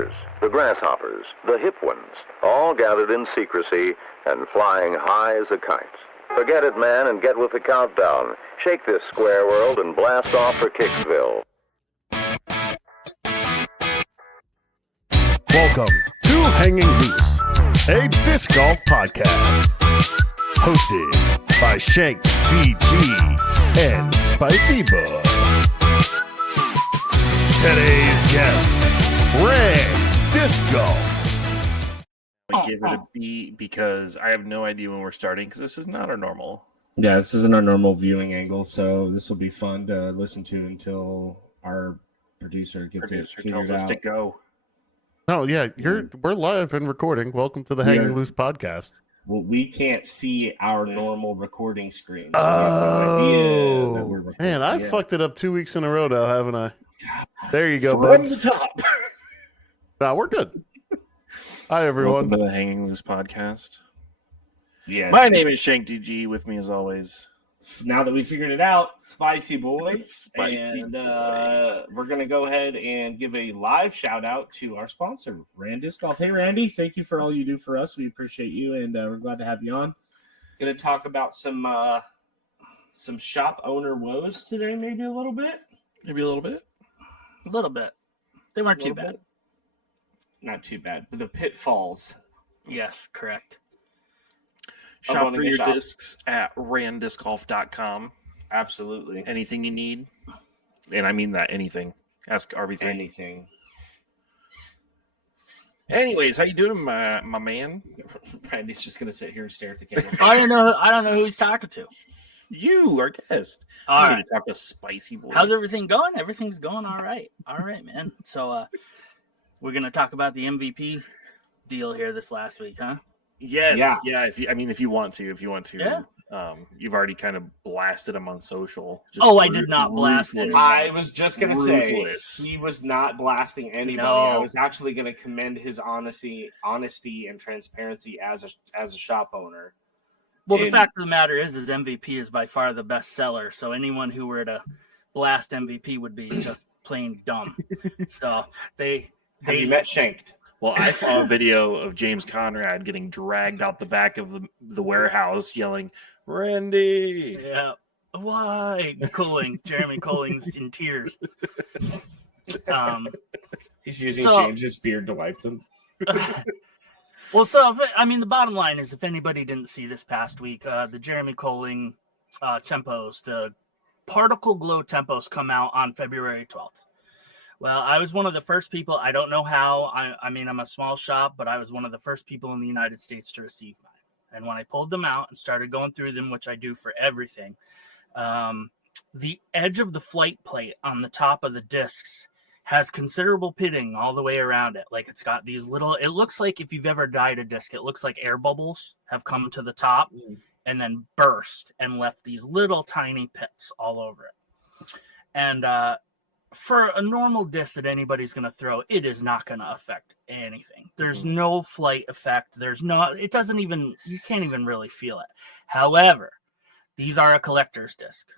The grasshoppers, the hip ones, all gathered in secrecy and flying high as a kite. Forget it, man, and get with the countdown. Shake this square world and blast off for Kicksville. Welcome to Hanging Loose, a disc golf podcast. Hosted by Shank DG and Spicy Boy. Today's guest, RanDiscGolf. I give it a B because I have no idea when we're starting because this is not our normal. Yeah, this isn't our normal viewing angle, so this will be fun to listen to until our producer gets it figured tells us out. to go. Oh yeah, we're live and recording. Welcome to the Hanging Loose podcast. Well, we can't see our normal recording screen. So we have no idea that we're recording. Man, I fucked it up 2 weeks in a row now, haven't I? There you go, From buds. the top. Nah, we're good. Hi, everyone. Welcome to the Hanging Loose podcast. Yes, My name is Shank DG. With me, as always, now that we figured it out, Spicy Boy. Spicy and we're going to go ahead and give a live shout out to our sponsor, RanDiscGolf. Hey, Randy, thank you for all you do for us. We appreciate you, and we're glad to have you on. Going to talk about some shop owner woes today, maybe a little bit. maybe a little bit. A little bit. They weren't too bad. Not too bad, but the pitfalls. Yes, correct. Shop for your discs at RanDiscGolf.com. Absolutely. Anything you need, and I mean that anything. Ask everything. Anything. Anyways, how you doing, my man? Randy's just gonna sit here and stare at the camera. I don't know who he's talking to. You, our guest. All I'm right. going to talk to Spicy Boy. How's everything going? Everything's going all right. All right, man. So we're gonna talk about the MVP deal here this last week, huh? Yes. Yeah. If you want to. Yeah. You've already kind of blasted him on social. I did not blast it. I was just gonna say Ruthless. he was not blasting anybody. No. I was actually gonna commend his honesty and transparency as a shop owner. Well, the fact of the matter is MVP is by far the best seller. So anyone who were to blast MVP would be just plain dumb. So Have you met Shanked? Well, I saw a video of James Conrad getting dragged out the back of the warehouse yelling, Randy. Yeah. Why? Jeremy Colling's in tears. He's using So- James's beard to wipe them. Well, so the bottom line is, if anybody didn't see this past week, the Jeremy Colling tempos, the particle glow tempos, come out on February 12th. Well, I was one of the first people. I don't know how. I'm a small shop, but I was one of the first people in the United States to receive mine. And when I pulled them out and started going through them, which I do for everything, the edge of the flight plate on the top of the discs has considerable pitting all the way around it. Like, it's got these little, it looks like, if you've ever dyed a disc, it looks like air bubbles have come to the top and then burst and left these little tiny pits all over it. And for a normal disc that anybody's going to throw, it is not going to affect anything. There's no flight effect. You can't even really feel it. However, these are a collector's disc.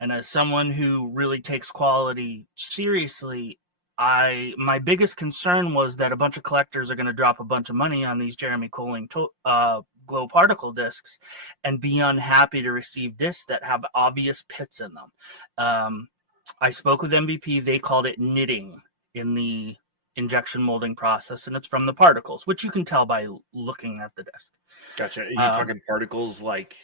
And as someone who really takes quality seriously, my biggest concern was that a bunch of collectors are going to drop a bunch of money on these Jeremy Colling glow particle discs and be unhappy to receive discs that have obvious pits in them. I spoke with MVP. They called it knitting in the injection molding process, and it's from the particles, which you can tell by looking at the disc. Gotcha. Are you talking particles like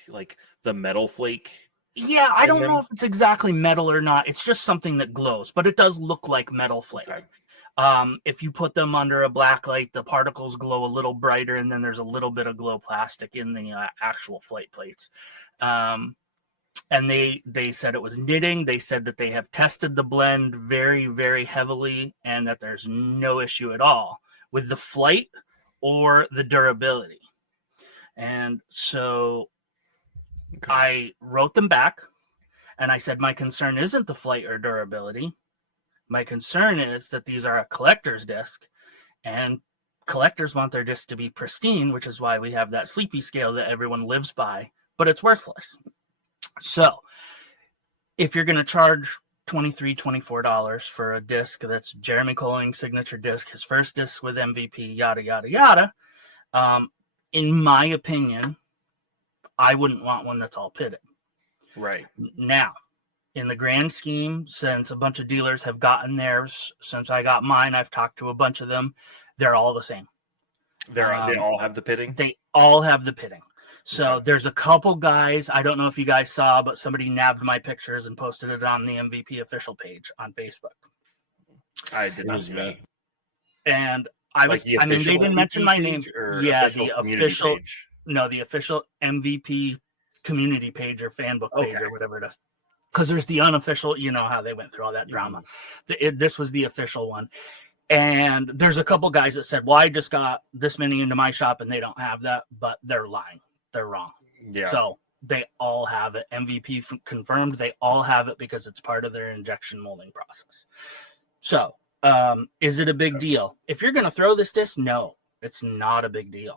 the metal flake? Yeah, I don't know if it's exactly metal or not. It's just something that glows, but it does look like metal flake. Okay. If you put them under a black light, the particles glow a little brighter, and then there's a little bit of glow plastic in the actual flight plates. And they said it was knitting. They said that they have tested the blend very, very heavily and that there's no issue at all with the flight or the durability. And so I wrote them back and I said, my concern isn't the flight or durability. My concern is that these are a collector's disc, and collectors want their disc to be pristine, which is why we have that sleepy scale that everyone lives by, but it's worthless. So if you're going to charge $24 for a disc that's Jeremy Colling signature disc, his first disc with MVP, yada, yada, yada. In my opinion, I wouldn't want one that's all pitted. Right. Now, in the grand scheme, since a bunch of dealers have gotten theirs, since I got mine, I've talked to a bunch of them, they're all the same. They all have the pitting? They all have the pitting. So there's a couple guys, I don't know if you guys saw, but somebody nabbed my pictures and posted it on the MVP official page on Facebook. I did not see that. And they didn't mention my name. Yeah, the official page. No, the official MVP community page or fan book page or whatever it is. Because there's the unofficial, you know how they went through all that drama. This was the official one. And there's a couple guys that said, well, I just got this many into my shop and they don't have that, but they're lying. They're wrong. Yeah. So they all have it. MVP confirmed. They all have it because it's part of their injection molding process. So is it a big deal? If you're going to throw this disc, no, it's not a big deal.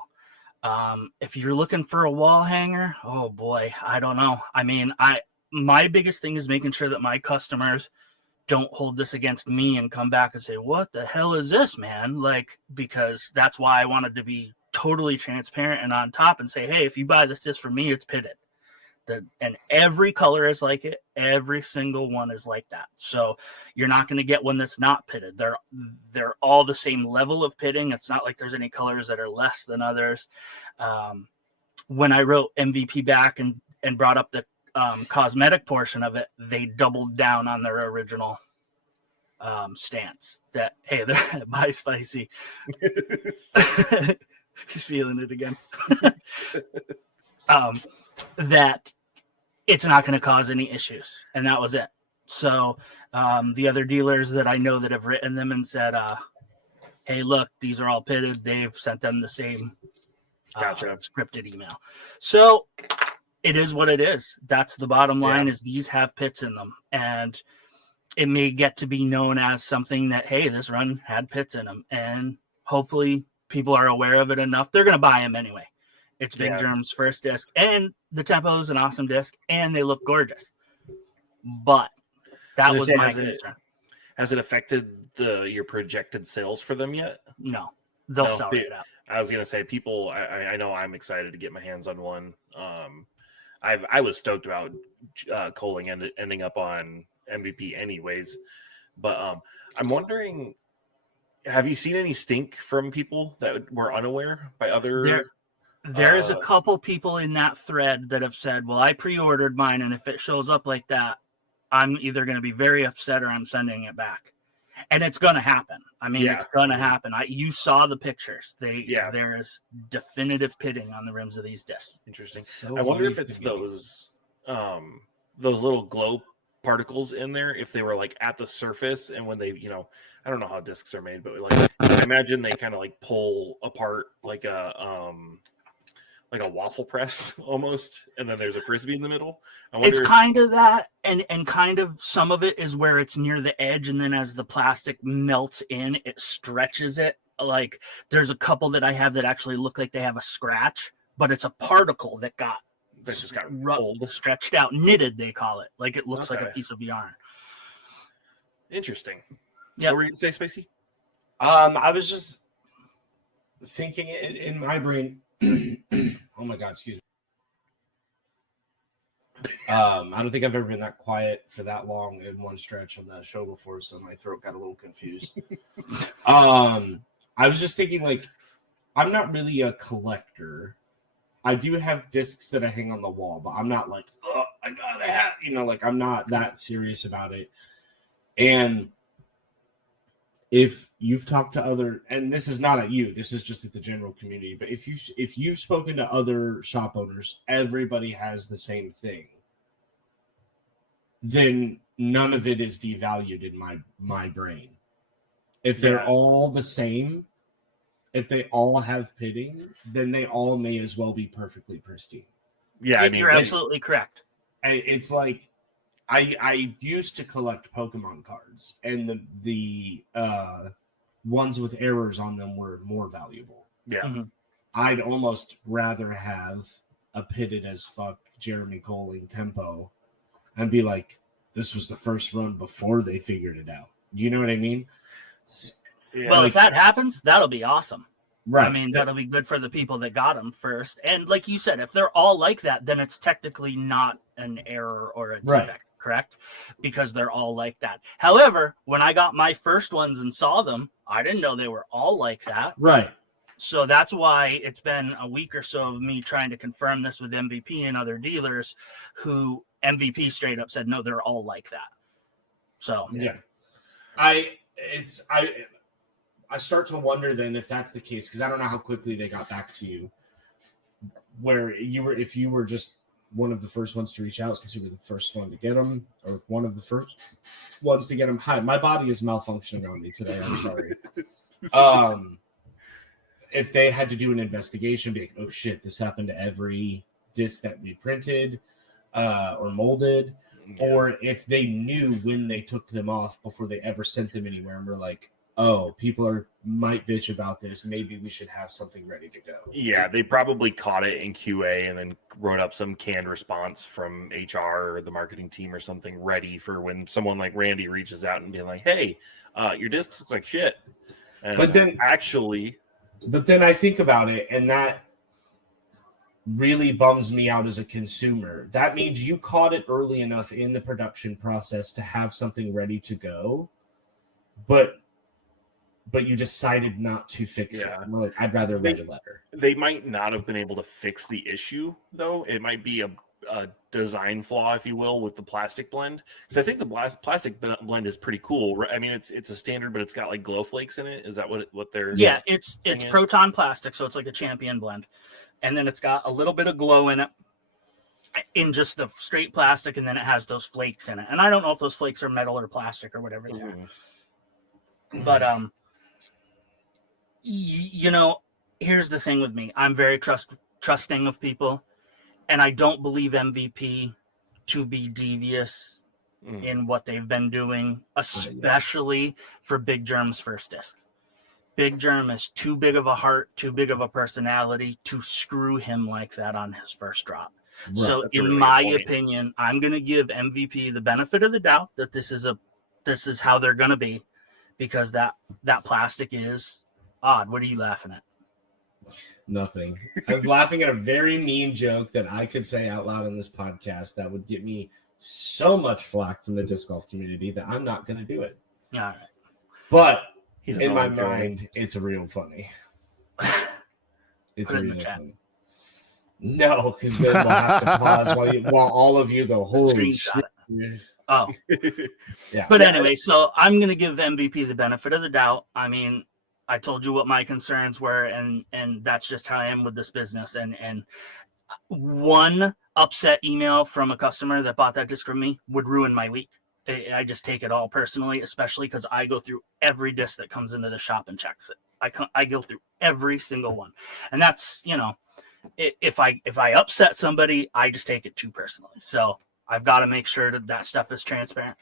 If you're looking for a wall hanger, oh boy, I don't know. I mean, my biggest thing is making sure that my customers don't hold this against me and come back and say, what the hell is this, man? Like, because that's why I wanted to be totally transparent and on top and say, hey, if you buy this disc from me, it's pitted. And every color is like it. Every single one is like that. So you're not going to get one that's not pitted. They're all the same level of pitting. It's not like there's any colors that are less than others. When I wrote MVP back and brought up the cosmetic portion of it, they doubled down on their original stance that, hey, they're buy spicy. He's feeling it again. That it's not going to cause any issues. And that was it. So the other dealers that I know that have written them and said, hey, look, these are all pitted. They've sent them the same scripted email. So it is what it is. That's the bottom line is these have pits in them. And it may get to be known as something that, hey, this run had pits in them. And hopefully people are aware of it enough. They're going to buy them anyway. It's Big Germ's first disc, and the Tempo is an awesome disc, and they look gorgeous. But that was my concern. Has it affected your projected sales for them yet? No. They'll sell it out. I was going to say, people, I know I'm excited to get my hands on one. I was stoked about Colling ending up on MVP anyways. But I'm wondering, have you seen any stink from people that were unaware by other... There's a couple people in that thread that have said, well, I pre-ordered mine, and if it shows up like that, I'm either going to be very upset or I'm sending it back. And it's going to happen. I mean, it's going to happen. You saw the pictures. There is definitive pitting on the rims of these discs. Interesting. So I wonder if it's those little glow particles in there, if they were like at the surface, and when they, I don't know how discs are made, but like I imagine they kind of like pull apart like a waffle press almost, and then there's a frisbee in the middle. It's kind of that, and kind of some of it is where it's near the edge, and then as the plastic melts in, it stretches it. Like there's a couple that I have that actually look like they have a scratch, but it's a particle that just got rolled, stretched out, knitted, they call it. Like it looks like a piece of yarn. Interesting. Yep. What were you going to say, Spacey? I was just thinking in my brain. Oh my God, excuse me. I don't think I've ever been that quiet for that long in one stretch on the show before, so my throat got a little confused. I was just thinking, like, I'm not really a collector. I do have discs that I hang on the wall, but I'm not like, oh, I gotta have, like I'm not that serious about it. And if you've talked to other, and this is not at you, this is just at the general community, but if you've spoken to other shop owners, everybody has the same thing, then none of it is devalued in my brain. If they're all the same, if they all have pitting, then they all may as well be perfectly pristine. Yeah, I mean, you're absolutely correct. It's like I used to collect Pokemon cards, and the ones with errors on them were more valuable. Yeah. Mm-hmm. I'd almost rather have a pitted as fuck Jeremy Colling Tempo and be like, this was the first run before they figured it out. You know what I mean? Yeah. Well, if that happens, that'll be awesome. Right. I mean, that'll be good for the people that got them first. And like you said, if they're all like that, then it's technically not an error or a defect, correct? Because they're all like that. However, when I got my first ones and saw them, I didn't know they were all like that. Right. So that's why it's been a week or so of me trying to confirm this with MVP and other dealers who MVP straight up said, no, they're all like that. So, yeah. I start to wonder then if that's the case, because I don't know how quickly they got back to you, if you were just one of the first ones to reach out since you were the first one to get them, or one of the first ones to get them. Hi, my body is malfunctioning on me today. I'm sorry. If they had to do an investigation, be like, oh shit, this happened to every disc that we printed or molded, or if they knew when they took them off before they ever sent them anywhere, and we're like, oh, people might bitch about this. Maybe we should have something ready to go. Yeah, they probably caught it in QA and then wrote up some canned response from HR or the marketing team or something ready for when someone like Randy reaches out and be like, hey, your discs look like shit. And but then I think about it, and that really bums me out as a consumer. That means you caught it early enough in the production process to have something ready to go, but you decided not to fix it. Like, I'd rather write a letter. They might not have been able to fix the issue, though. It might be a design flaw, if you will, with the plastic blend. Because I think the plastic blend is pretty cool. I mean, it's a standard, but it's got like glow flakes in it. Is that what they're? Yeah, it's Proton plastic, so it's like a champion blend, and then it's got a little bit of glow in it, in just the straight plastic, and then it has those flakes in it. And I don't know if those flakes are metal or plastic or whatever they are. But you know, here's the thing with me. I'm very trusting of people, and I don't believe MVP to be devious in what they've been doing, especially for Big Germ's first disc. Big Germ is too big of a heart, too big of a personality to screw him like that on his first drop. Right. So in my opinion, I'm going to give MVP the benefit of the doubt that this is how they're going to be, because that plastic is odd. What are you laughing at? Nothing. I'm laughing at a very mean joke that I could say out loud on this podcast that would get me so much flack from the disc golf community that I'm not going to do it. All right. But in my mind, it's real funny. It's real funny. No, because then we'll have to pause while all of you go, holy shit. Oh. Yeah. But anyway, so I'm going to give MVP the benefit of the doubt. I mean, I told you what my concerns were, and that's just how I am with this business. And one upset email from a customer that bought that disc from me would ruin my week. I just take it all personally, especially because I go through every disc that comes into the shop and checks it. I go through every single one, and that's, you know, if I upset somebody, I just take it too personally. So I've got to make sure that stuff is transparent.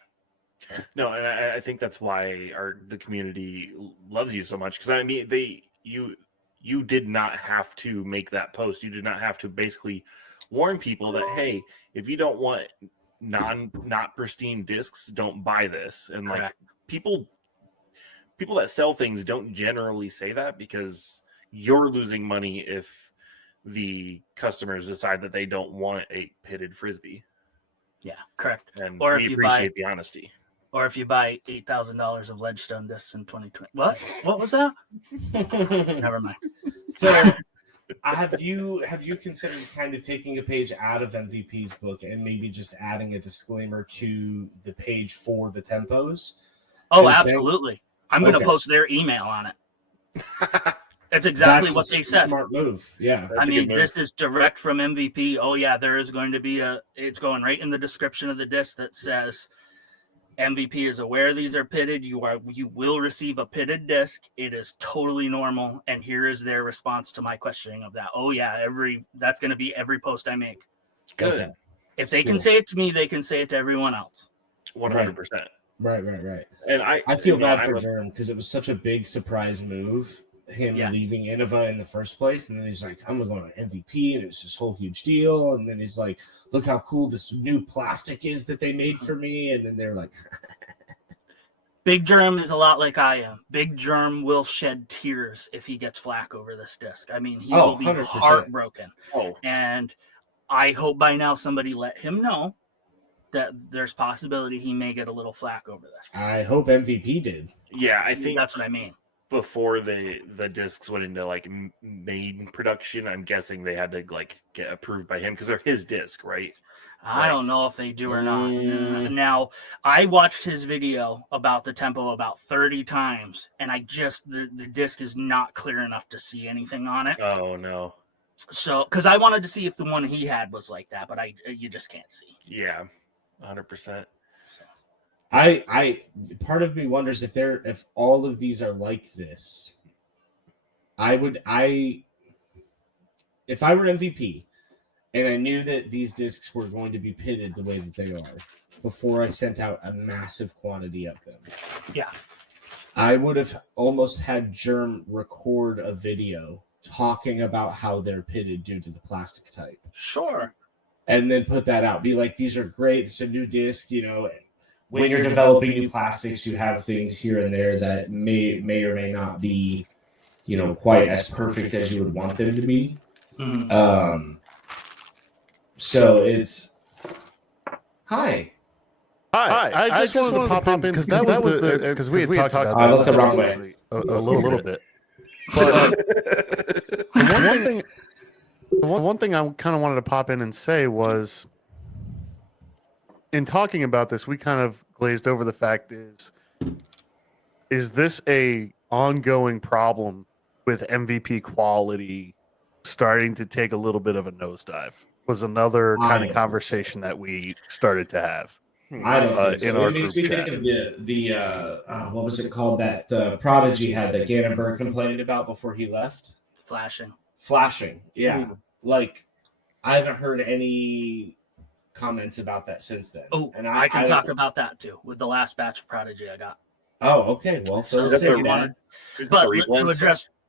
No, and I think that's why the community loves you so much, because I mean, you did not have to make that post. You did not have to basically warn people that, hey, if you don't want not pristine discs, don't buy this. And like people that sell things don't generally say that, because you're losing money if the customers decide that they don't want a pitted frisbee. Yeah, correct. And or we appreciate the honesty. Or if you buy $8,000 of Ledgestone discs in 2020. What was that? Never mind. So have you considered kind of taking a page out of MVP's book and maybe just adding a disclaimer to the page for the tempos? Oh, absolutely. I'm going to post their email on it. That's exactly what they said. Smart move. Yeah. I mean, this is direct from MVP. Oh yeah, there is going to be it's going right in the description of the disc that says MVP is aware these are pitted. You will receive a pitted disc. It is totally normal. And here is their response to my questioning of that. Oh yeah, that's going to be every post I make. Good. Okay. If they can say it to me, they can say it to everyone else. 100%. Right. And I feel bad for Jerem because it was such a big surprise move. him Yeah. leaving Innova in the first place, and then he's like, I'm going to MVP, and it's this whole huge deal, and then he's like, look how cool this new plastic is that they made for me, and then they're like, Big Germ is a lot like I am. Big Germ will shed tears if he gets flack over this disc. I mean, he will be 100%. heartbroken. Oh, And I hope by now somebody let him know that there's possibility he may get a little flack over this. I hope MVP did. yeah, I think That's what I mean. before the discs went into like main production, I'm guessing they had to like get approved by him because they're his disc, right? I don't know if they do or not. Now, I watched his video about the tempo about 30 times, and the disc is not clear enough to see anything on it. Oh no. So, because I wanted to see if the one he had was like that, but you just can't see. Yeah, 100%. I part of me wonders if all of these are like this. If I were MVP and I knew that these discs were going to be pitted the way that they are before I sent out a massive quantity of them. Yeah. I would have almost had Germ record a video talking about how they're pitted due to the plastic type. Sure. And then put that out. Be like, these are great. It's a new disc, you know. When you're developing new plastics, you have things here and there that may or may not be, you know, quite as perfect as you would want them to be. Mm-hmm. So it's Hi. I just wanted to pop in because we had talked about I looked the wrong way. a little bit. But the one thing I kind of wanted to pop in and say was, in talking about this, we kind of glazed over the fact is this a ongoing problem with MVP quality starting to take a little bit of a nosedive? Was another kind of conversation that we started to have. I don't think so. In our It makes group me chat. think of the what was it called that Prodigy had that Gannonberg complained about before he left? Flashing. Yeah. Like, I haven't heard any comments about that since then. Oh, and I can talk about that too with the last batch of Prodigy I got. Oh, okay. Well, So so if you wanted, but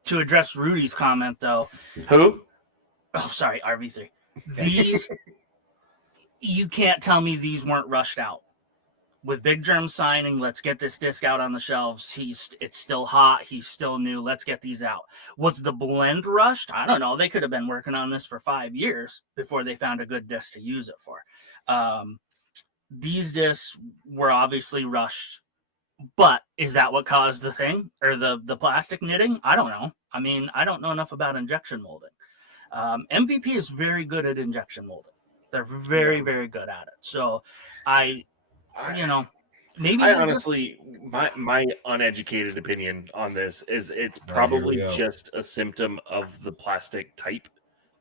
to address Rudy's comment though. Who? Oh, sorry, RV3. These you can't tell me these weren't rushed out. With Big Germ signing, let's get this disc out on the shelves. It's still hot. He's still new. Let's get these out. Was the blend rushed? I don't know. They could have been working on this for 5 years before they found a good disc to use it for. These discs were obviously rushed, but is that what caused the thing or the plastic knitting? I don't know. I mean, I don't know enough about injection molding. MVP is very good at injection molding. They're very, very good at it. So maybe I honestly, my uneducated opinion on this is it's probably just a symptom of the plastic type,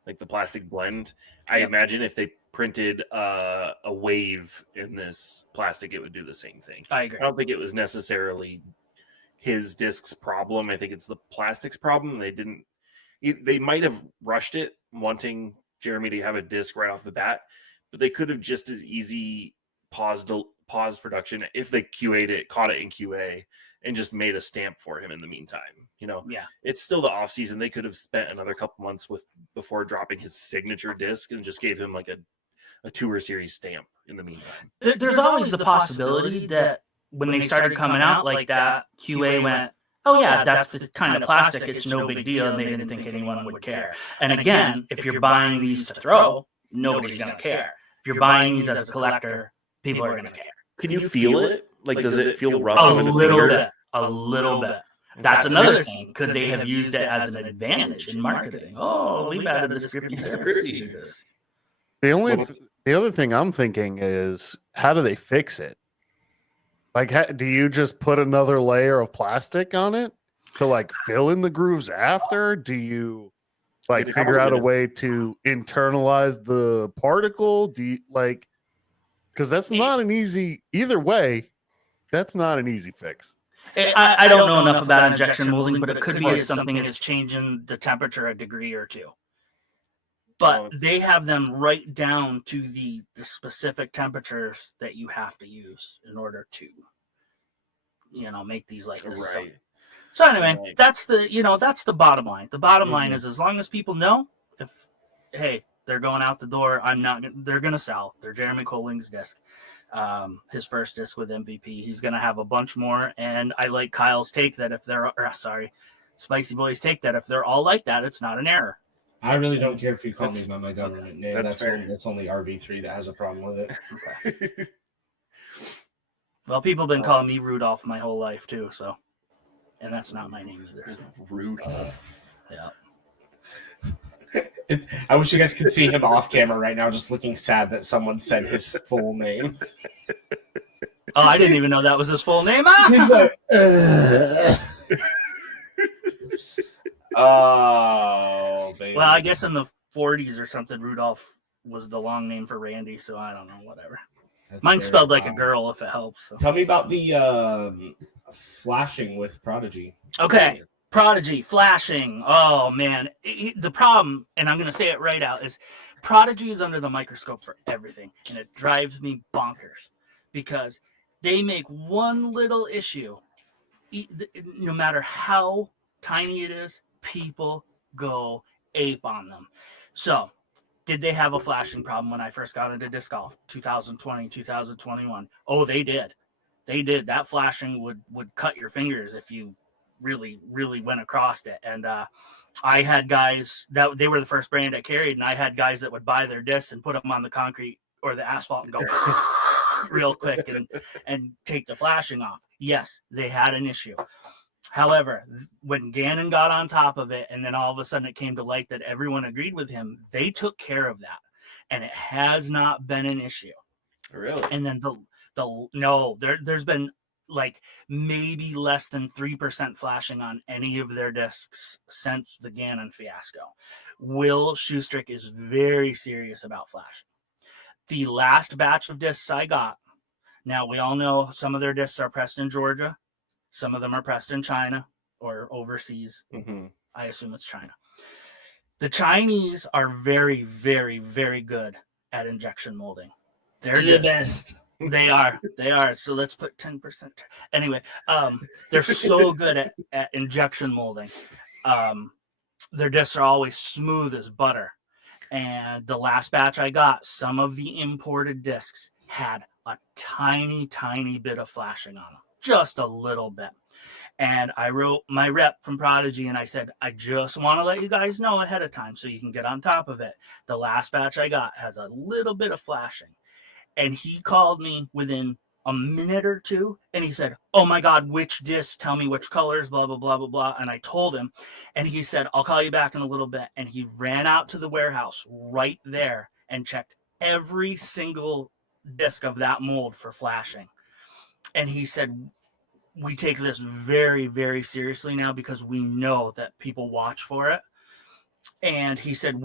like the plastic blend. I imagine if they printed a wave in this plastic, it would do the same thing. I agree. I don't think it was necessarily his disc's problem. I think it's the plastic's problem. They might have rushed it, wanting Jeremy to have a disc right off the bat, but they could have just as easy paused production if they QA'd it, caught it in QA, and just made a stamp for him in the meantime. You know, it's still the off season. They could have spent another couple months before dropping his signature disc and just gave him like a tour series stamp in the meantime. There's always the possibility that when they started coming out like that, QA went, oh yeah, that's the kind of plastic. It's no big deal. And they didn't think anyone would care. And again, if you're buying these to throw, nobody's going to care. If you're buying these as a collector, people are going to care. Can you feel it? Like, does it feel rough? A little bit. That's another thing. Could they have used it as an advantage in marketing? Oh, we've added this grippy surface to this. The other thing I'm thinking is, how do they fix it? Like, do you just put another layer of plastic on it to like fill in the grooves after? Do you like figure out a way to internalize the particle? Do you like, because that's not an easy, either way, that's not an easy fix. I don't know enough about injection molding, but it could be something that's changing the temperature a degree or two. But they have them right down to the specific temperatures that you have to use in order to, make these like this. Right. So anyway, Right. that's the bottom line. The bottom line is, as long as people know, if hey, they're going out the door, they're gonna sell. They're Jeremy Coling's disc. His first disc with MVP. He's gonna have a bunch more, and I like Kyle's take that if Spicy Boy's take that if they're all like that, it's not an error. I really don't care if you call me by my government name. That's fair. That's only RV3 that has a problem with it. Well, people have been calling me Rudolph my whole life too, so, and that's not my name either. Rudolph. Yeah. I wish you guys could see him off camera right now, just looking sad that someone said his full name. Oh, I didn't even know that was his full name. He's like, oh, baby. Well, I guess in the 40s or something, Rudolph was the long name for Randy, so I don't know, whatever. That's Mine's very spelled like a odd. girl, if it helps. So. Tell me about the flashing with Prodigy. Okay, Prodigy, flashing. Oh, man. The problem, and I'm going to say it right out, is Prodigy is under the microscope for everything, and it drives me bonkers because they make one little issue, no matter how tiny it is, people go ape on them. So, did they have a flashing problem when I first got into disc golf, 2020, 2021? Oh, they did. They did. That flashing would cut your fingers if you really, really went across it. And I had guys that they were the first brand I carried, and I had guys that would buy their discs and put them on the concrete or the asphalt and go real quick and take the flashing off. Yes, they had an issue. However, when Gannon got on top of it, and then all of a sudden it came to light that everyone agreed with him, they took care of that, and it has not been an issue. Really? And then there's been like maybe less than 3% flashing on any of their discs since the Gannon fiasco. Will Shoestrick is very serious about flashing. The last batch of discs I got, now we all know some of their discs are pressed in Georgia. Some of them are pressed in China or overseas. Mm-hmm. I assume it's China. The Chinese are very, very, very good at injection molding. They're the best. They are. So let's put 10%. Anyway, they're so good at injection molding. Their discs are always smooth as butter. And the last batch I got, some of the imported discs had a tiny, tiny bit of flashing on them. Just a little bit. And I wrote my rep from Prodigy and I said, I just want to let you guys know ahead of time so you can get on top of it. The last batch I got has a little bit of flashing. And he called me within a minute or two and he said, oh my God, which disc? Tell me which colors, blah, blah, blah, blah, blah. And I told him, and he said, I'll call you back in a little bit. And he ran out to the warehouse right there and checked every single disc of that mold for flashing. And he said, we take this very, very seriously now because we know that people watch for it. And he said,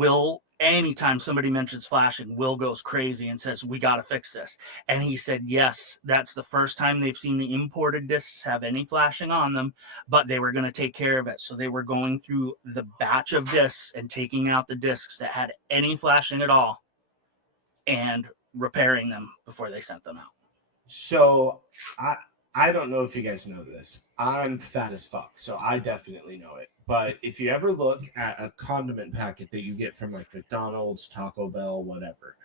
anytime somebody mentions flashing, Will goes crazy and says, we got to fix this. And he said, yes, that's the first time they've seen the imported discs have any flashing on them, but they were going to take care of it. So they were going through the batch of discs and taking out the discs that had any flashing at all and repairing them before they sent them out. So I don't know if you guys know this. I'm fat as fuck, so I definitely know it. But if you ever look at a condiment packet that you get from like McDonald's, Taco Bell, whatever,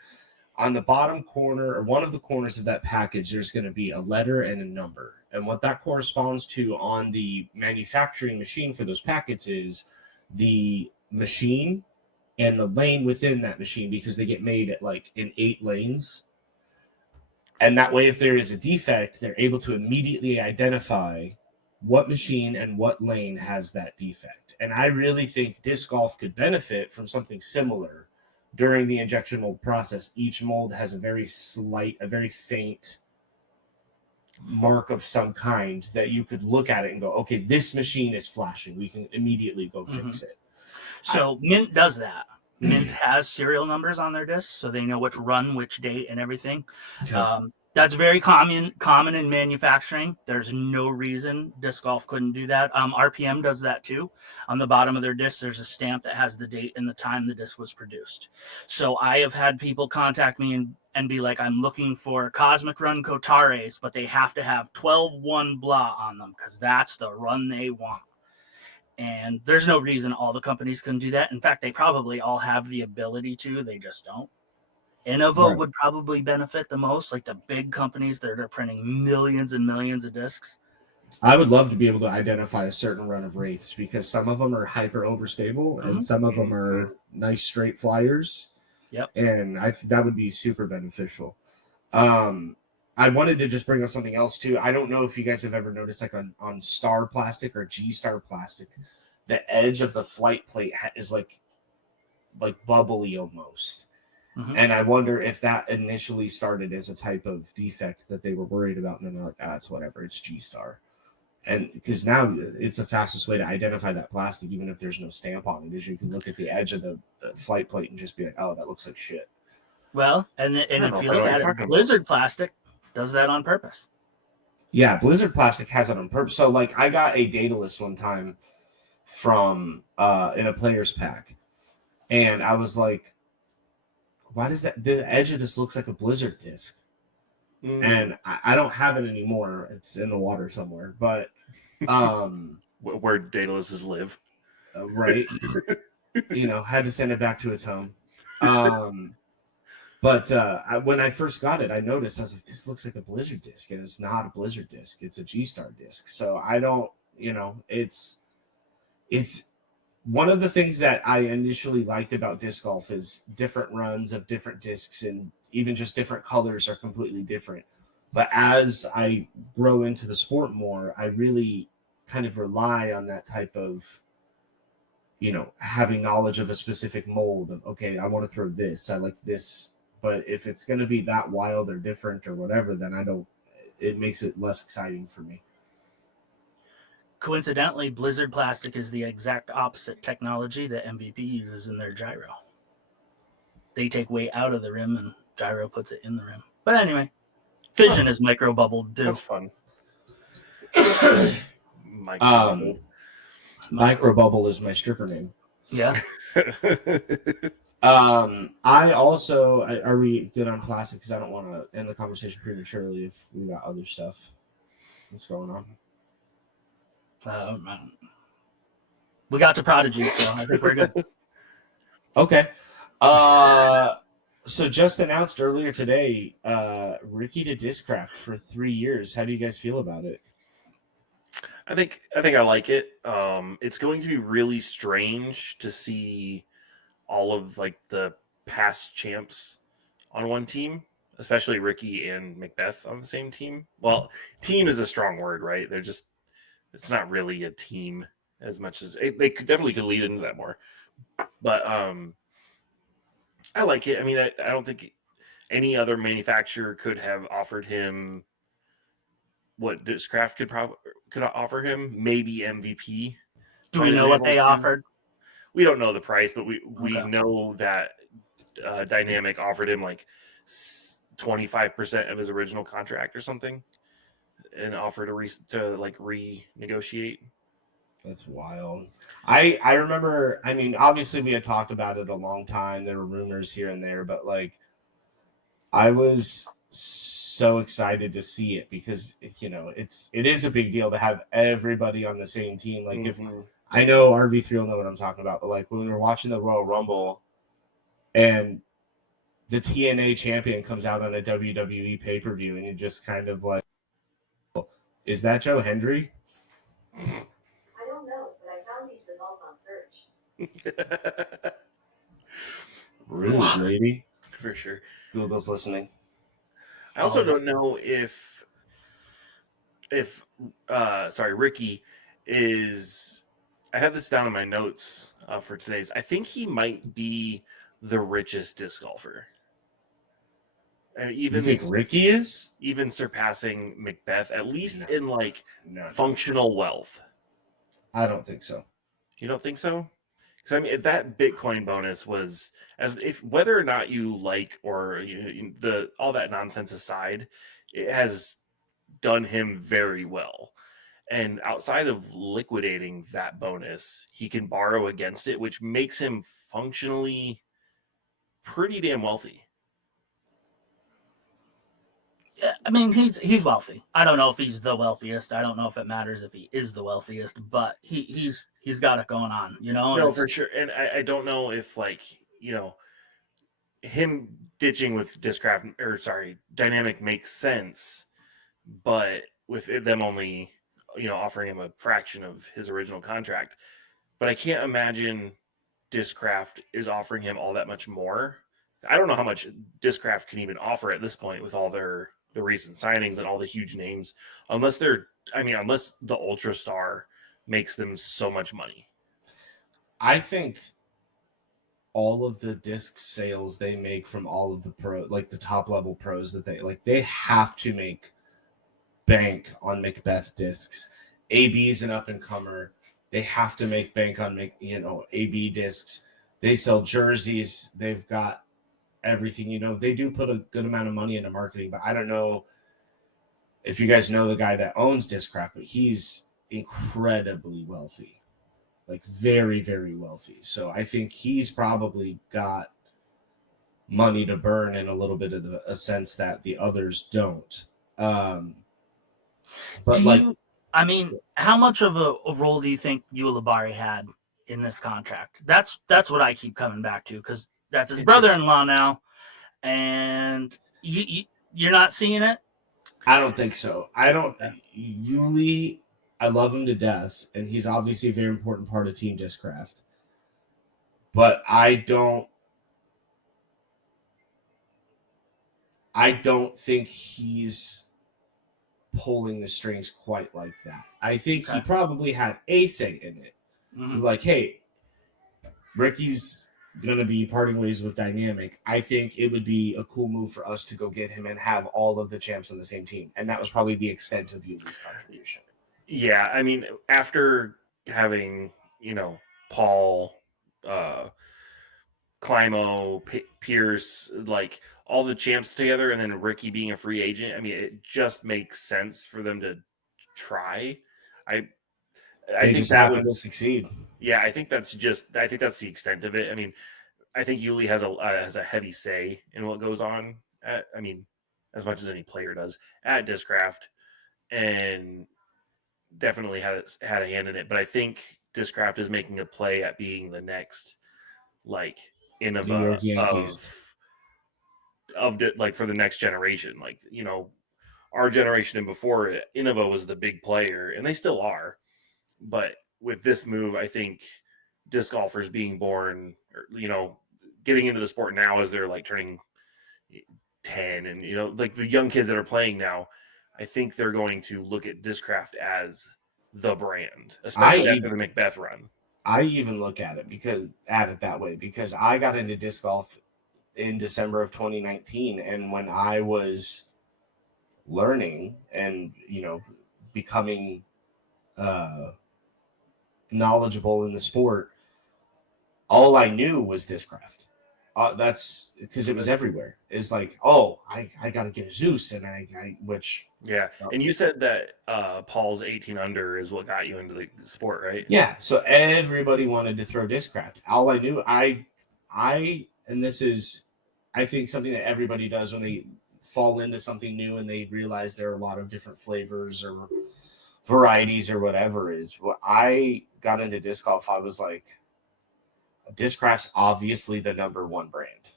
on the bottom corner or one of the corners of that package, there's going to be a letter and a number. And what that corresponds to on the manufacturing machine for those packets is the machine and the lane within that machine, because they get made at like in 8 lanes. And that way, if there is a defect, they're able to immediately identify what machine and what lane has that defect. And I really think disc golf could benefit from something similar during the injection mold process. Each mold has a very faint mark of some kind that you could look at it and go, okay, this machine is flashing. We can immediately go fix it. So Mint does that. Mint has serial numbers on their discs, so they know which run, which date, and everything. Okay. That's very common in manufacturing. There's no reason disc golf couldn't do that. RPM does that too. On the bottom of their disc, there's a stamp that has the date and the time the disc was produced. So I have had people contact me and be like, I'm looking for Cosmic Run Kotares, but they have to have 12-1 blah on them because that's the run they want. And there's no reason all the companies can do that. In fact, they probably all have the ability to, they just don't. Innova would probably benefit the most, like the big companies that are printing millions and millions of discs. I would love to be able to identify a certain run of wraiths because some of them are hyper overstable and some of them are nice straight flyers. Yep. And that would be super beneficial. I wanted to just bring up something else too. I don't know if you guys have ever noticed, like on Star plastic or G Star plastic, the edge of the flight plate is like bubbly almost. And I wonder if that initially started as a type of defect that they were worried about, and then they're like, it's whatever, it's G Star. And because now it's the fastest way to identify that plastic, even if there's no stamp on it, is you can look at the edge of the flight plate and just be like, oh, that looks like shit. Well, and if you look at it, Blizzard plastic does that on purpose. Yeah, Blizzard plastic has it on purpose. So, like, I got a Daedalus one time from in a player's pack, and I was like, why does the edge of this looks like a Blizzard disc? And I don't have it anymore. It's in the water somewhere, but where Daedaluses live, right? Had to send it back to its home. But when I first got it, I noticed, I was like, this looks like a Blizzard disc, and it's not a Blizzard disc. It's a G-Star disc. So I don't, it's one of the things that I initially liked about disc golf is different runs of different discs, and even just different colors are completely different. But as I grow into the sport more, I really kind of rely on that type of, having knowledge of a specific mold of, okay, I want to throw this, I like this. But if it's going to be that wild or different or whatever, then it makes it less exciting for me. Coincidentally, Blizzard plastic is the exact opposite technology that MVP uses in their gyro. They take weight out of the rim and gyro puts it in the rim. But anyway, fission is micro bubbled too. That's fun. Micro bubble is my stripper name. Yeah. I also are we good on plastic? Because I don't want to end the conversation prematurely if we got other stuff that's going on. We got to Prodigy, so I think we're good. Okay. So just announced earlier today, Ricky to Discraft for 3 years. How do you guys feel about it? I think I like it. It's going to be really strange to see all of like the past champs on one team, especially Ricky and Macbeth on the same team. Well, team is a strong word, right? It's not really a team as much as they definitely could lead into that more. But I like it. I mean, I don't think any other manufacturer could have offered him what Discraft could offer him. Maybe MVP. Do we know what they offered? We don't know the price, but we know that Dynamic offered him like 25% of his original contract or something, and offered to renegotiate. That's wild. I remember. I mean, obviously we had talked about it a long time. There were rumors here and there, but like, I was so excited to see it because it is a big deal to have everybody on the same team. Like if I know RV3 will know what I'm talking about, but like when we were watching the Royal Rumble and the TNA champion comes out on a WWE pay-per-view and you just kind of like, is that Joe Hendry? I don't know, but I found these results on search. Rude, lady. For sure. Google's listening. I also don't know if Ricky is. I have this down in my notes for today's. I think he might be the richest disc golfer. You think Ricky is? Even surpassing Macbeth, at least in functional wealth. I don't think so. You don't think so? Because I mean, that Bitcoin bonus was whether or not you like or all that nonsense aside, it has done him very well. And outside of liquidating that bonus, he can borrow against it, which makes him functionally pretty damn wealthy. I mean, he's wealthy. I don't know if he's the wealthiest. I don't know if it matters if he is the wealthiest, but he's got it going on, you know. No, for sure. And I don't know if him ditching with Discraft or sorry, Dynamic makes sense, but with them only offering him a fraction of his original contract. But I can't imagine Discraft is offering him all that much more. I don't know how much Discraft can even offer at this point with all the recent signings and all the huge names, unless the Ultra Star makes them so much money. I think all of the disc sales they make from all of the the top level pros that they have to make bank on Macbeth discs. AB's an up and comer. They have to make bank on AB discs. They sell jerseys. They've got everything. They do put a good amount of money into marketing, but I don't know if you guys know the guy that owns Discraft, but he's incredibly wealthy. Like very, very wealthy. So I think he's probably got money to burn in a little bit of a sense that the others don't. How much of a role do you think Ulibarri had in this contract? That's what I keep coming back to, because that's his brother-in-law now, and you're not seeing it. I don't think so. Uli, I love him to death, and he's obviously a very important part of Team Discraft. But I don't think he's pulling the strings quite like that. I think he probably had a say in it. Mm-hmm. Like, hey, Ricky's going to be parting ways with Dynamic. I think it would be a cool move for us to go get him and have all of the champs on the same team. And that was probably the extent of Uli's contribution. Yeah, I mean, after having, Paul, Climo, Pierce, like all the champs together, and then Ricky being a free agent, I mean, it just makes sense for them to try. I think that would succeed. Yeah, I think that's the extent of it. I mean, I think Uli has a heavy say in what goes on as much as any player does at Discraft, and definitely had a hand in it. But I think Discraft is making a play at being the next Innova for the next generation. Our generation and before it, Innova was the big player, and they still are. But with this move, I think disc golfers being born, getting into the sport now as they're turning 10, and the young kids that are playing now, I think they're going to look at Discraft as the brand, especially after the Macbeth run. I even look at it that way because I got into disc golf in December of 2019, and when I was learning and becoming knowledgeable in the sport, all I knew was Discraft. That's because it was everywhere. It's like, I got to get a Zeus, and yeah. And you said that Paul's 18 under is what got you into the sport, right? Yeah. So everybody wanted to throw Discraft. All I knew, and this is, I think, something that everybody does when they fall into something new and they realize there are a lot of different flavors or varieties or whatever is. When I got into disc golf, I was like, Discraft's obviously the number one brand,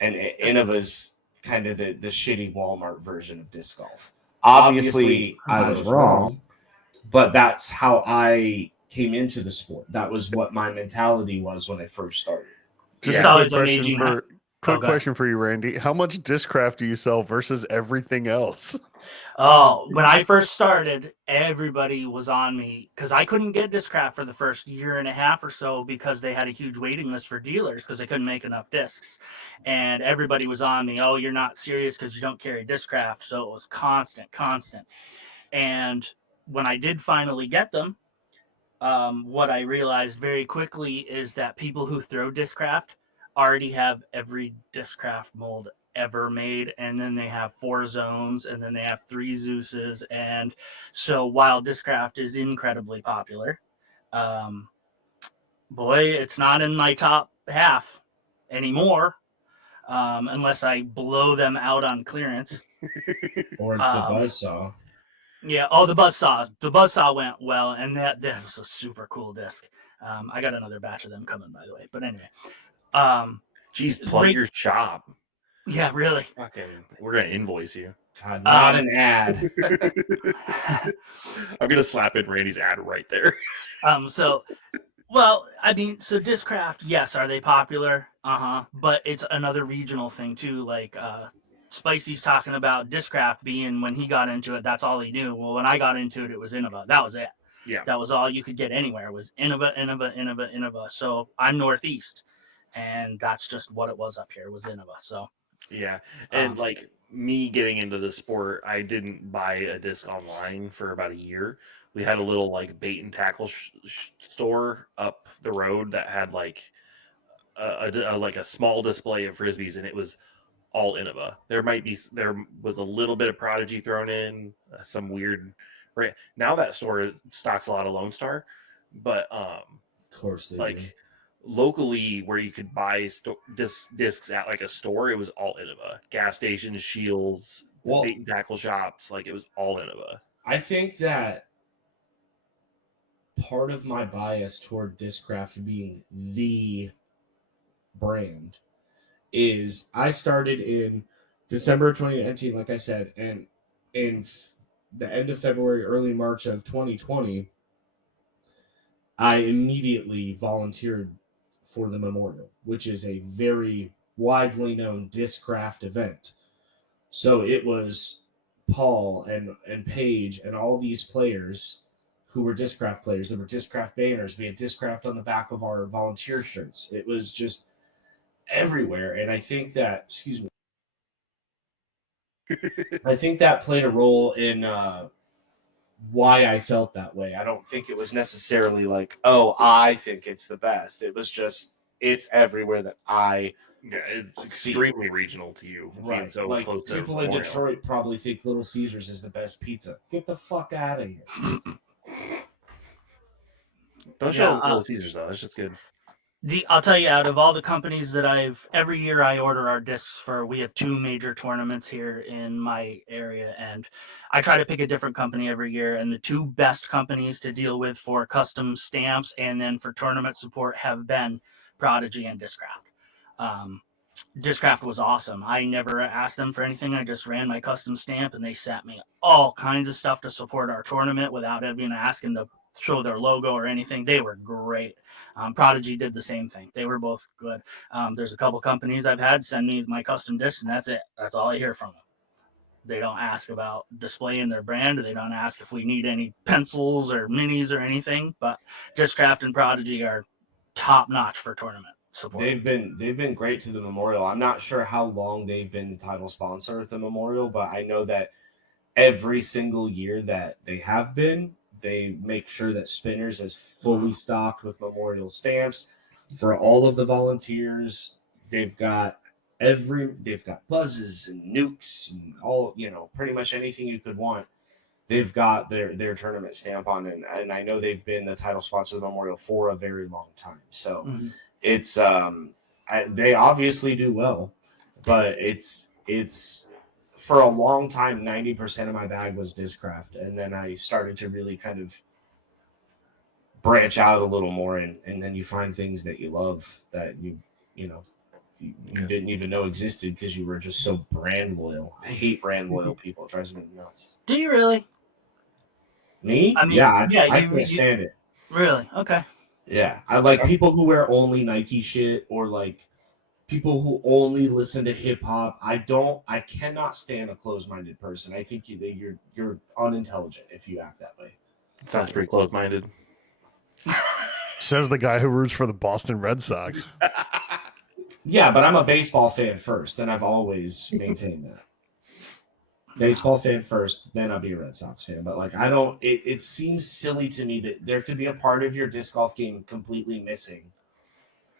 and Innova's kind of the shitty Walmart version of disc golf. Obviously, I was wrong, but that's how I came into the sport. That was what my mentality was when I first started. Just a quick question for you, Randy. How much Discraft do you sell versus everything else? Oh, when I first started, everybody was on me because I couldn't get Discraft for the first year and a half or so because they had a huge waiting list for dealers because they couldn't make enough discs. And everybody was on me, oh, you're not serious because you don't carry Discraft. So it was constant. And when I did finally get them, what I realized very quickly is that people who throw Discraft already have every Discraft mold ever made, and then they have 4 zones, and then they have 3 Zeuses. And so while Discraft is incredibly popular, it's not in my top half anymore. unless I blow them out on clearance. Or it's a buzzsaw. Yeah. Oh, the buzzsaw. The buzzsaw went well, and that was a super cool disc. I got another batch of them coming, by the way. But anyway, Jeez, plug your shop. Yeah, really. Fucking, we're gonna invoice you. God, not an ad. I'm gonna slap in Randy's ad right there. So Discraft, yes, are they popular? But it's another regional thing too. Like Spicy's talking about Discraft being, when he got into it, that's all he knew. Well, when I got into it, it was Innova. That was it. Yeah. That was all you could get anywhere, was Innova. So I'm Northeast, and that's just what it was up here, was Innova. So yeah, and like me getting into the sport, I didn't buy a disc online for about a year. We had a little like bait and tackle store up the road that had like a small display of frisbees, and it was all Innova. There was a little bit of Prodigy thrown in, some weird. Right now, that store stocks a lot of Lone Star, but of course they do. Locally, where you could buy discs at like a store, it was all Innova. Gas stations, Shields, bait and tackle shops, like it was all Innova. I think that part of my bias toward Discraft being the brand is I started in December 2019, like I said, and in the end of February, early March of 2020, I immediately volunteered for the Memorial, which is a very widely known Discraft event. So it was Paul and Paige and all these players who were Discraft players. There were Discraft banners. We had Discraft on the back of our volunteer shirts. It was just everywhere. And I think that, I think that played a role in why I felt that way. I don't think it was necessarily like, oh, I think it's the best. It was just, it's everywhere that it's extremely regional to you. Right. So like close to people in Detroit probably think Little Caesars is the best pizza. Get the fuck out of here. Don't show Little Caesars though. That's just good. I'll tell you, out of all the companies that every year I order our discs for, we have 2 major tournaments here in my area, and I try to pick a different company every year. And the 2 best companies to deal with for custom stamps and then for tournament support have been Prodigy and Discraft. Discraft was awesome. I never asked them for anything. I just ran my custom stamp, and they sent me all kinds of stuff to support our tournament without even asking to show their logo or anything. They were great. Prodigy did the same thing. They were both good. There's a couple companies I've had send me my custom discs, and that's it. That's all I hear from them. They don't ask about displaying their brand, or they don't ask if we need any pencils or minis or anything. But Discraft and Prodigy are top notch for tournament support. They've been great to the Memorial. I'm not sure how long they've been the title sponsor at the Memorial, but I know that every single year that they have been, they make sure that Spinners is fully stocked with Memorial stamps for all of the volunteers. They've got buzzes and nukes and all, pretty much anything you could want. They've got their tournament stamp on, and I know they've been the title sponsor of the Memorial for a very long time. So it's they obviously do well, but it's for a long time, 90% of my bag was Discraft. And then I started to really kind of branch out a little more. And then you find things that you love that you didn't even know existed because you were just so brand loyal. I hate brand loyal people. It drives me nuts. Do you really? Me? I mean, I can't stand it. Really? Okay. Yeah. I like people who wear only Nike shit, or like people who only listen to hip hop. I cannot stand a closed-minded person. I think you're unintelligent if you act that way. Sounds pretty closed-minded. Says the guy who roots for the Boston Red Sox. Yeah, but I'm a baseball fan first, and I've always maintained that. Baseball fan first, then I'll be a Red Sox fan. But like, it seems silly to me that there could be a part of your disc golf game completely missing,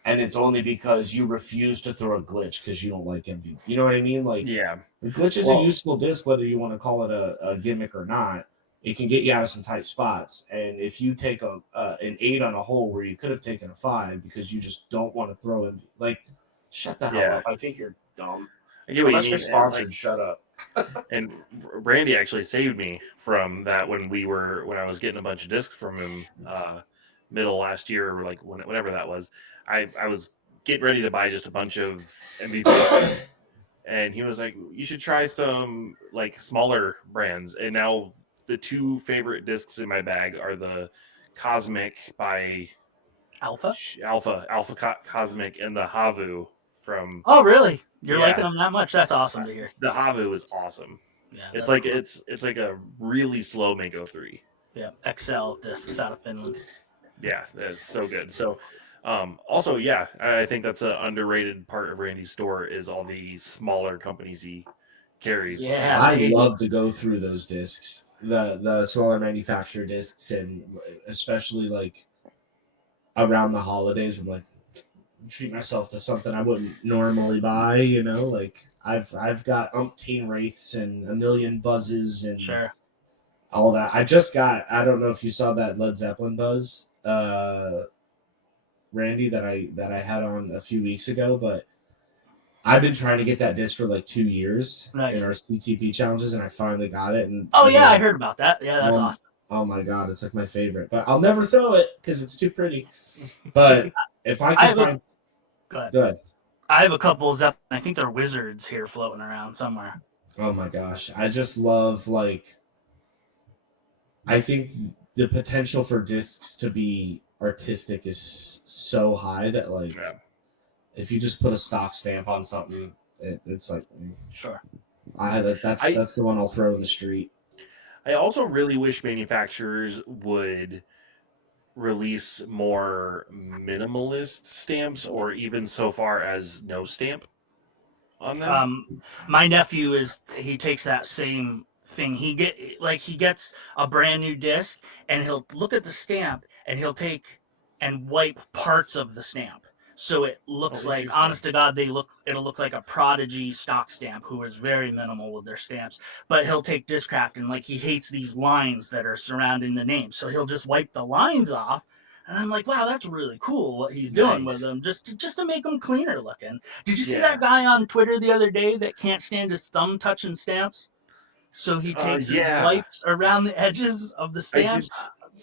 and it's only because you refuse to throw a glitch because you don't like MVP. You know what I mean? Like, yeah, the glitch is a useful disc, whether you want to call it a gimmick or not. It can get you out of some tight spots. And if you take an 8 on a hole where you could have taken a 5 because you just don't want to throw it, like, Shut the hell Yeah. up. I think you're dumb. I get what you Unless mean. you're sponsored, shut up. And Randy actually saved me from that when I was getting a bunch of discs from him middle last year, or like whenever that was. I was getting ready to buy just a bunch of MVP, and he was like, "You should try some like smaller brands." And now the two favorite discs in my bag are the Cosmic by Alpha? Alpha Cosmic, and the Havu from. Oh, really? You're Yeah. liking them that much? That's awesome to hear. The Havu is awesome. Yeah, It's that's like cool. it's like a really slow Mako 3. Yeah, XL discs out of Finland. Yeah, that's so good. So also, yeah, I think that's an underrated part of Randy's store is all the smaller companies he carries. Yeah, I they- love to go through those discs, the smaller manufacturer discs, and especially like around the holidays. I'm like, treat myself to something I wouldn't normally buy. You know, like I've got umpteen wraiths and a million buzzes and Sure. all that. I just got. I don't know if you saw that Led Zeppelin buzz, Randy, that I had on a few weeks ago, but I've been trying to get that disc for like 2 years Nice. in our CTP challenges, and I finally got it. And Oh yeah, I heard about that. Yeah, that's awesome. Oh my god, it's like my favorite, but I'll never throw it because it's too pretty. But if I can find, Good. I have a couple of Zeppelin. I think they're wizards here floating around somewhere. oh my gosh, I just love like. I think the potential for discs to be artistic is so high that like, if you just put a stock stamp on something, it's like, Sure. That's the one I'll throw in the street. I also really wish manufacturers would release more minimalist stamps, or even so far as no stamp on them. My nephew he takes that same thing. He gets a brand new disc and he'll look at the stamp and he'll take and wipe parts of the stamp. So it looks like, honest to God, it'll look like a Prodigy stock stamp, who is very minimal with their stamps. But he'll take Discraft and he hates these lines that are surrounding the name. So he'll just wipe the lines off. And I'm like, wow, that's really cool what he's doing with them, just to make them cleaner looking. Did you see that guy on Twitter the other day that can't stand his thumb touching stamps? So he takes and wipes around the edges of the stamps.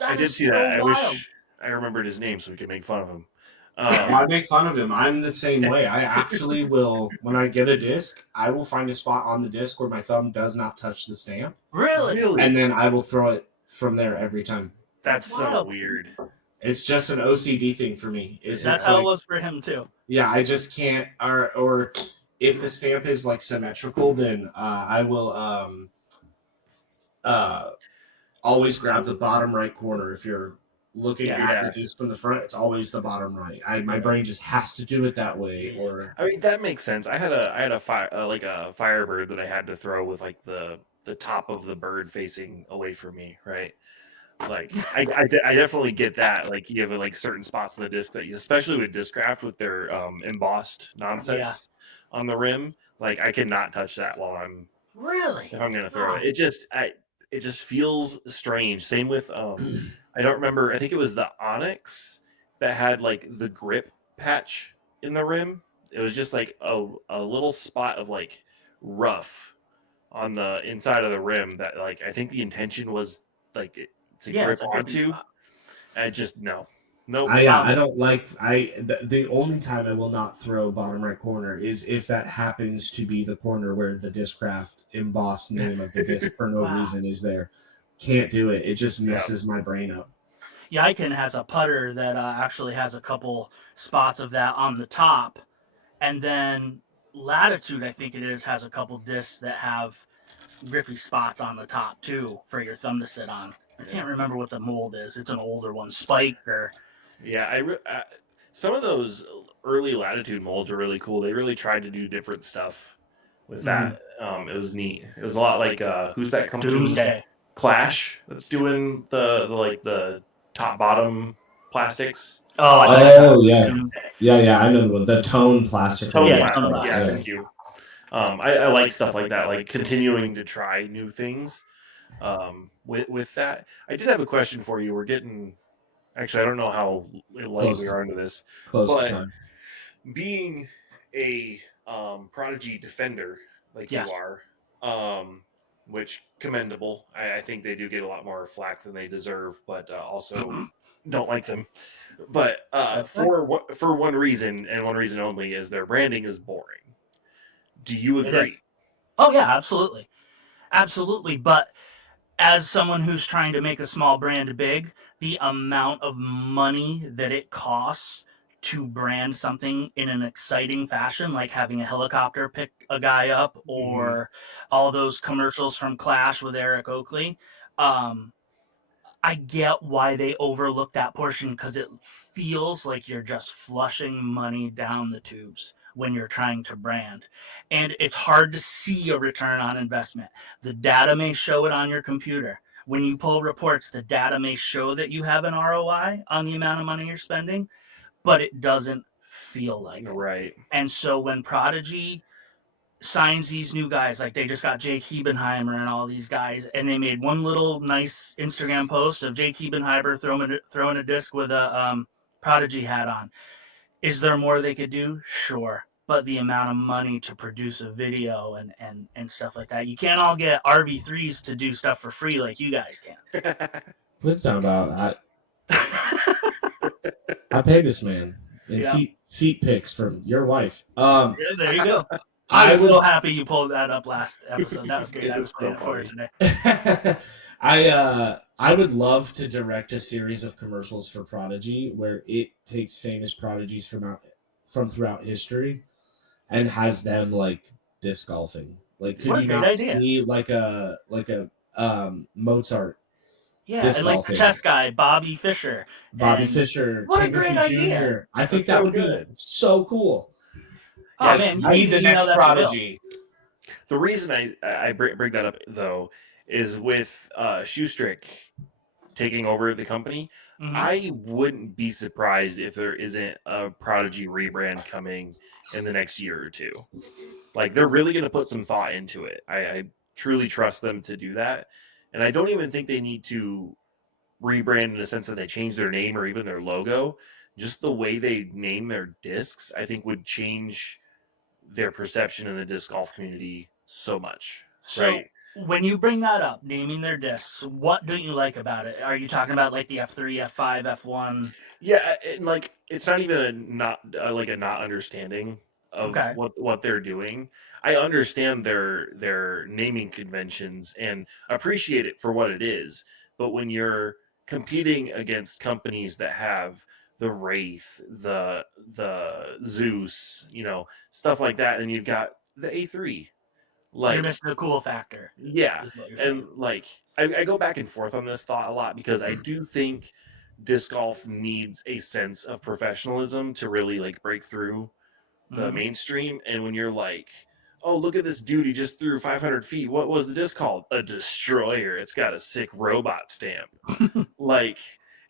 I did see that. I wish I remembered his name so we could make fun of him. I make fun of him. I'm the same way. I actually will, when I get a disc, I will find a spot on the disc where my thumb does not touch the stamp. Really? And then I will throw it from there every time. That's so weird. It's just an OCD thing for me. That's how it was for him too. Yeah, I just can't. Or if the stamp is like symmetrical, then I will always grab the bottom right corner. If you're looking at the disc from the front, it's always the bottom right. My brain just has to do it that way. Or I mean, that makes sense. I had a Firebird that I had to throw with like the top of the bird facing away from me, right? Like I definitely get that. Like you have like certain spots on the disc that you, especially with Discraft with their embossed nonsense on the rim, like I cannot touch that while I'm if I'm gonna throw it. It just feels strange. Same with I don't remember. I think it was the Onyx that had like the grip patch in the rim. It was just like a little spot of like rough on the inside of the rim that like I think the intention was like to grip onto. I just no. I don't like the only time I will not throw bottom right corner is if that happens to be the corner where the Discraft embossed name of the disc for no reason is there. Can't do it. It just messes my brain up. Yaiken has a putter that actually has a couple spots of that on the top, and then Latitude, I think it is, has a couple discs that have grippy spots on the top too for your thumb to sit on. I can't remember what the mold is. It's an older one, Spike or. Yeah, some of those early Latitude molds are really cool. They really tried to do different stuff with that. It was neat. It was a lot like who's that company? Doomsday. Clash that's doing the top bottom plastics. Yeah. I know the one. The tone plastic. Yeah, thank you. I like stuff like that, like continuing to try new things. With that, I did have a question for you. We're getting. Actually, I don't know how late we are into this. Close to time. Being a Prodigy defender like Yes. you are, which commendable. I think they do get a lot more flack than they deserve, but also don't like them. But for one reason and one reason only is their branding is boring. Do you It agree? is. Oh yeah, absolutely, absolutely. But as someone who's trying to make a small brand big, the amount of money that it costs to brand something in an exciting fashion, like having a helicopter pick a guy up, or all those commercials from Clash with Eric Oakley, I get why they overlook that portion, because it feels like you're just flushing money down the tubes when you're trying to brand. And it's hard to see a return on investment. The data may show it on your computer. When you pull reports, the data may show that you have an ROI on the amount of money you're spending, but it doesn't feel like it. Right. And so when Prodigy signs these new guys, like they just got Jake Hebenheimer and all these guys, and they made one little nice Instagram post of Jake Hebenheimer throwing a disc with a Prodigy hat on. Is there more they could do? Sure. But the amount of money to produce a video and stuff like that, you can't all get RV3s to do stuff for free like you guys can. What's that about? I pay this man in Yeah. feet pics from your wife. Yeah, there you go. I'm so happy you pulled that up last episode. That was great. I was playing for it today. I would love to direct a series of commercials for Prodigy where it takes famous prodigies from throughout history and has them like disc golfing. Like, could What a you great not idea. see like a Mozart? Yeah, disc and like the golfing? test guy, Bobby Fischer. Bobby And- Fischer. What a Ken great Griffey idea. Jr. I think That's that so would good. be so cool. Oh man, you Be need the to email next that to Bill. Prodigy. The reason I bring that up though is with Shoestrick taking over the company. Mhm. I wouldn't be surprised if there isn't a Prodigy rebrand coming in the next year or two. Like, they're really going to put some thought into it. I truly trust them to do that. And I don't even think they need to rebrand in the sense that they change their name or even their logo. Just the way they name their discs, I think, would change their perception in the disc golf community so much. So right? when you bring that up, naming their discs, what don't you like about it? Are you talking about like the F3, F5, F1? Yeah, and like it's not even a not understanding of Okay. what they're doing. I understand their naming conventions and appreciate it for what it is, but when you're competing against companies that have the Wraith, the Zeus, stuff like that, and you've got the A3, like You're missing the cool factor. yeah, is what you're and saying. like I go back and forth on this thought a lot because I do think disc golf needs a sense of professionalism to really like break through the Mhm. mainstream. And when you're like, oh, look at this dude, he just threw 500 feet. What was the disc called? A destroyer. It's got a sick robot stamp. Like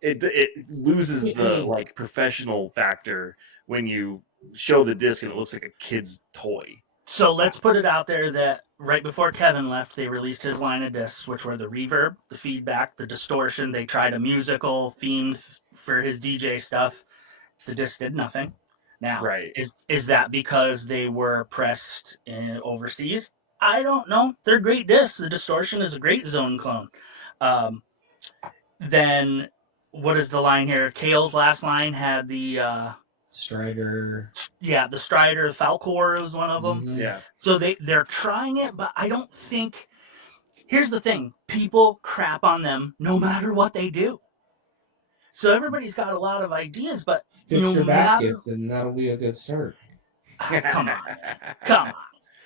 it loses the like professional factor when you show the disc and it looks like a kid's toy. So let's put it out there that right before Kevin left, they released his line of discs, which were the reverb, the feedback, the distortion. They tried a musical theme for his DJ stuff. The disc did nothing. Now, Right. is that because they were pressed overseas? I don't know. They're great discs. The distortion is a great zone clone. Then what is the line here? Kale's last line had the Strider. the Strider, Falcor was one of them. Mhm. Yeah. So they're trying it, but I don't think. Here's the thing: people crap on them no matter what they do. So everybody's got a lot of ideas, but Fix no your matter- baskets, and that'll be a good start. come on, come on.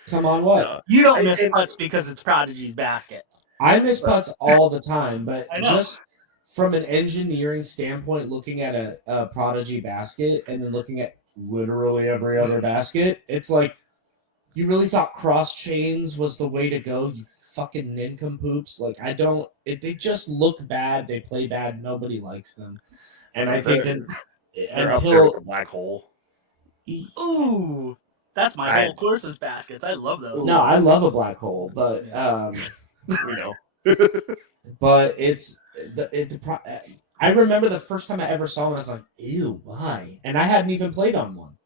Come on, what? No. You don't miss And- putts because it's Prodigy's basket. I miss putts all the time, but I know. just from an engineering standpoint, looking at a Prodigy basket and then looking at literally every other basket, it's like, you really thought cross chains was the way to go, you fucking nincompoops. Like, they just look bad, they play bad, nobody likes them. And I think that They're up there with until the black hole. Ooh, that's my whole course's baskets. I love those. no, I love a black hole, but but it's I remember the first time I ever saw one, I was like, ew, why? And I hadn't even played on one.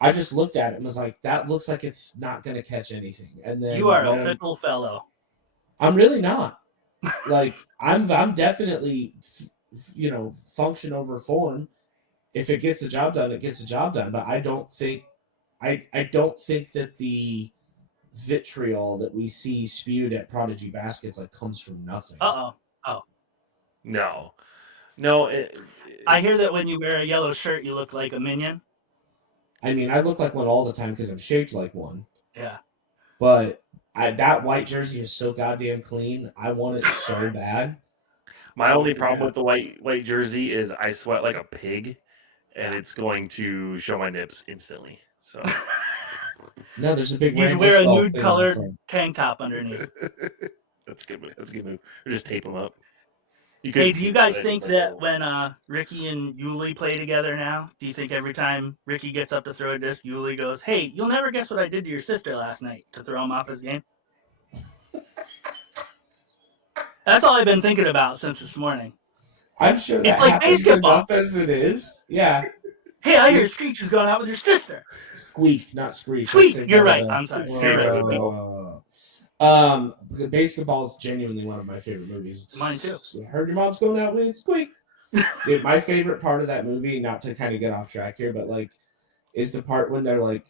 I just looked at it and was like, that looks like it's not going to catch anything. And then You are a fickle fellow. I'm really not. Like I'm definitely, function over form. If it gets the job done, it gets the job done. But I don't think that the vitriol that we see spewed at Prodigy baskets comes from nothing. Oh. No. I hear that when you wear a yellow shirt, you look like a minion. I mean, I look like one all the time because I'm shaped like one. Yeah. But that white jersey is so goddamn clean. I want it so bad. My only problem with the white jersey is I sweat like a pig, and it's going to show my nips instantly. So no, there's a big. You'd wear a nude colored tank top underneath. That's a good move. Or just tape them up. Hey, do you guys think that when Ricky and Uli play together now, do you think every time Ricky gets up to throw a disc, Uli goes, "Hey, you'll never guess what I did to your sister last night," to throw him off his game? That's all I've been thinking about since this morning. I'm sure that like happens basketball. enough as it is. Yeah. Hey, I hear Screech is going out with your sister. Squeak, not Screech. Squeak, you're right. I'm sorry. Basketball is genuinely one of my favorite movies. Mine too. Heard your mom's going out with Squeak. Dude, my favorite part of that movie, not to kind of get off track here, but is the part when they're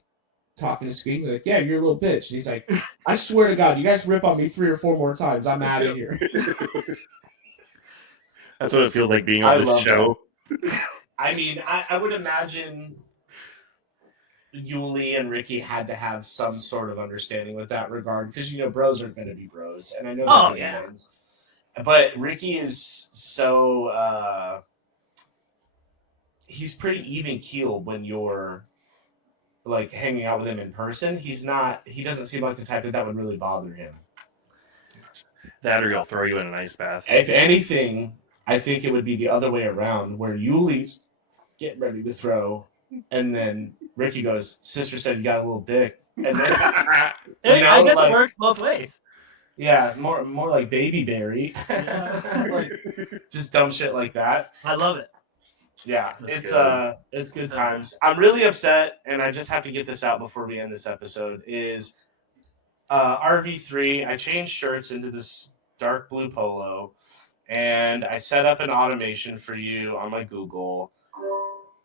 talking to Squeak, like, yeah, you're a little bitch. And he's like, I swear to God, you guys rip on me 3 or 4 more times, I'm out of here. That's what it feels like being on this show. I mean, I would imagine Uli and Ricky had to have some sort of understanding with that regard because bros are going to be bros, and I know. Oh yeah. Fans. But Ricky is so he's pretty even keeled when you're hanging out with him in person. He doesn't seem like the type that would really bother him. That or he'll throw you in an ice bath. If anything, I think it would be the other way around, where Yuli's getting ready to throw, and then Ricky goes, "Sister said you got a little dick," and then I guess it works both ways. Yeah, more like Baby Berry, just dumb shit like that. I love it. Yeah, it's good times. I'm really upset, and I just have to get this out before we end this episode. Is RV3? I changed shirts into this dark blue polo, and I set up an automation for you on my Google,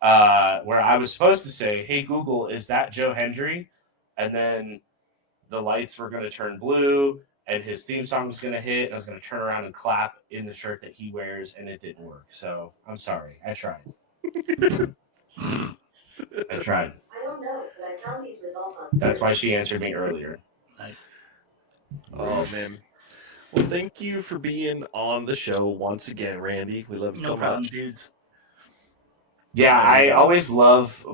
where I was supposed to say, "Hey Google, is that Joe Hendry?" And then the lights were going to turn blue, and his theme song was going to hit, and I was going to turn around and clap in the shirt that he wears, and it didn't work. So I'm sorry. I tried. I don't know, but I found these results on That's why she answered me earlier. Nice. Oh man. Well, thank you for being on the show once again, Randy. We love you so problem, much. dudes. Yeah, I always love.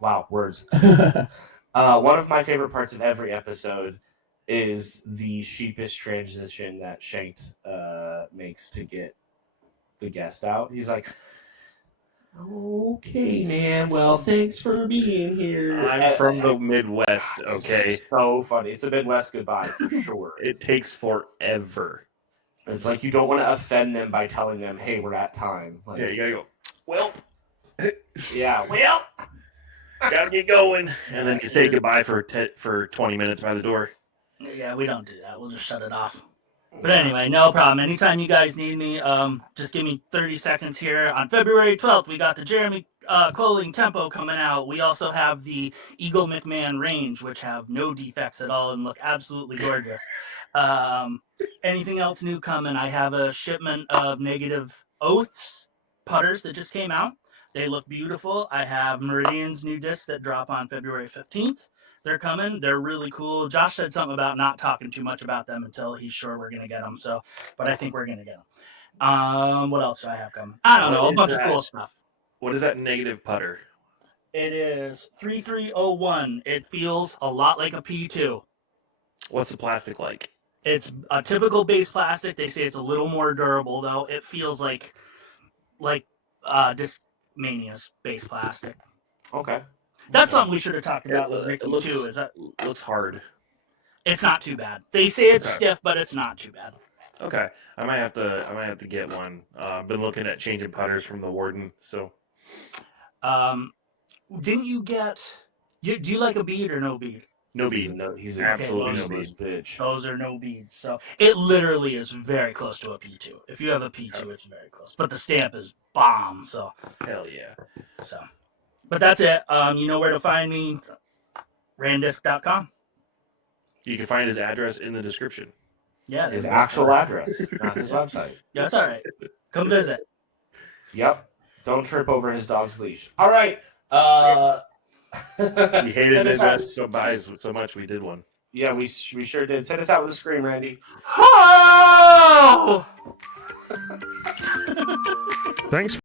Wow, words. One of my favorite parts of every episode is the sheepish transition that Shanked makes to get the guest out. He's like, "Okay, man. Well, thanks for being here." I'm from the Midwest, okay? So funny. It's a Midwest goodbye for sure. It takes forever. It's like you don't want to offend them by telling them, "Hey, we're at time." Yeah, you gotta go, well, yeah, well, gotta get going. And then you say goodbye for 20 minutes by the door. Yeah, we don't do that. We'll just shut it off. But anyway, no problem. Anytime you guys need me, just give me 30 seconds here. On February 12th, we got the Jeremy Coling Tempo coming out. We also have the Eagle McMahon Range, which have no defects at all and look absolutely gorgeous. Anything else new coming? I have a shipment of Negative Oaths putters that just came out. They look beautiful. I have Meridian's new discs that drop on February 15th. They're coming. They're really cool. Josh said something about not talking too much about them until he's sure we're going to get them. So, but I think we're going to get them. What else do I have coming? I don't know. A bunch of cool stuff. What is that negative putter? It is 3301. It feels a lot like a P2. What's the plastic like? It's a typical base plastic. They say it's a little more durable, though. It feels like Discmania's base plastic. Okay. That's something we should have talked about with Ricky too. Is that looks hard? It's not too bad. They say it's stiff, but it's not too bad. Okay, I might have to get one. Been looking at changing putters from the Warden. So, didn't you get? Do you like a bead or no bead? No He's bead. an Absolutely okay, no bead. bitch. Those are no beads. So it literally is very close to a P2. If you have a P2, it's very close. But the stamp is bomb. So, Hell yeah. but that's it. You know where to find me. RanDisc.com. You can find his address in the description. Yeah, His there we go. actual address, not his website. Yeah, that's all right. Come visit. Yep. Don't trip over his dog's leash. All right. We hated Send us out. Midwest so much we did one. Yeah, we sure did. Send us out with a scream, Randy. Oh! Thanks